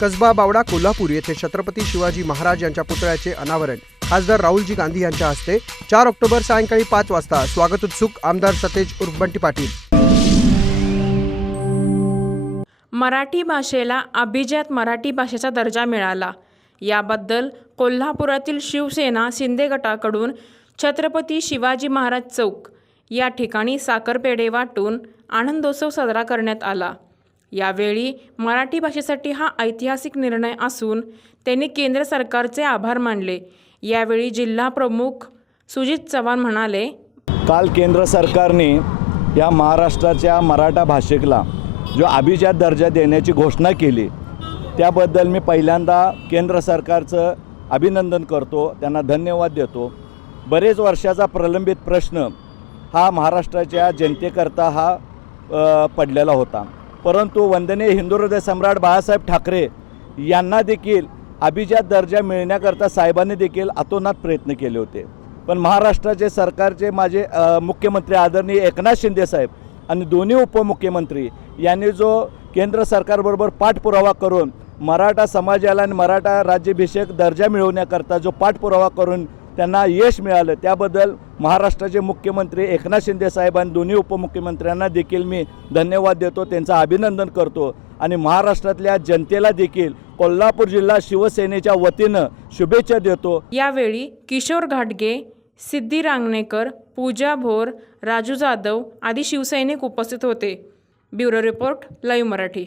कसबा बावडा कोल्हापूर येथे छत्रपती शिवाजी महाराज यांच्या पुतळ्याचे अनावरण. खासदार राहुलजी गांधी यांच्या हस्ते चार ऑक्टोबर सायंकाळी पाच वाजता स्वागत उत्सुक आमदार सतेज उर्बंटी पाटील. मराठी भाषेला अभिजात मराठी भाषेचा दर्जा मिळाला. याबद्दल कोल्हापुरातील शिवसेना शिंदे गटाकडून छत्रपती शिवाजी महाराज चौक या ठिकाणी साखरपेढे वाटून आनंदोत्सव साजरा करण्यात आला. यावेळी मराठी भाषेसाठी हा ऐतिहासिक निर्णय असून त्यांनी केंद्र सरकारचे आभार मानले. यावेळी जिल्हा प्रमुख सुजित चव्हाण म्हणाले काल केंद्र सरकारने या महाराष्ट्राच्या मराठा भाषेला जो अभिजात दर्जा देण्याची घोषणा केली त्याबद्दल मी पहिल्यांदा केंद्र सरकारचं अभिनंदन करतो त्यांना धन्यवाद देतो. बरेच वर्षाचा प्रलंबित प्रश्न हा महाराष्ट्राच्या जनतेकरता हा पडलेला होता. परंतु वंदनीय हिंदू हृदय सम्राट बाळासाहेब ठाकरे यांना देखील अभिजात दर्जा मिळण्याकरता साहेबांनी देखील अतोनात प्रयत्न केले होते. पण महाराष्ट्राचे सरकारचे माझे मुख्यमंत्री आदरणीय एकनाथ शिंदे साहेब आणि दोन्ही उपमुख्यमंत्री यांनी जो केंद्र सरकारबरोबर पाठपुरावा करून मराठा समाजाला आणि मराठा राज्याभिषेक दर्जा मिळवण्याकरता जो पाठपुरावा करून त्यांना यश मिळालं. त्याबद्दल महाराष्ट्राचे मुख्यमंत्री एकनाथ शिंदे साहेब आणि दोन्ही उपमुख्यमंत्र्यांना देखील मी धन्यवाद देतो त्यांचं अभिनंदन करतो. आणि महाराष्ट्रातल्या जनतेला देखील कोल्हापूर जिल्हा शिवसेनेच्या वतीनं शुभेच्छा देतो. यावेळी किशोर घाटगे सिद्धी रांगणेकर पूजा भोर राजू जाधव आदी शिवसैनिक उपस्थित होते. Bureau report live Marathi.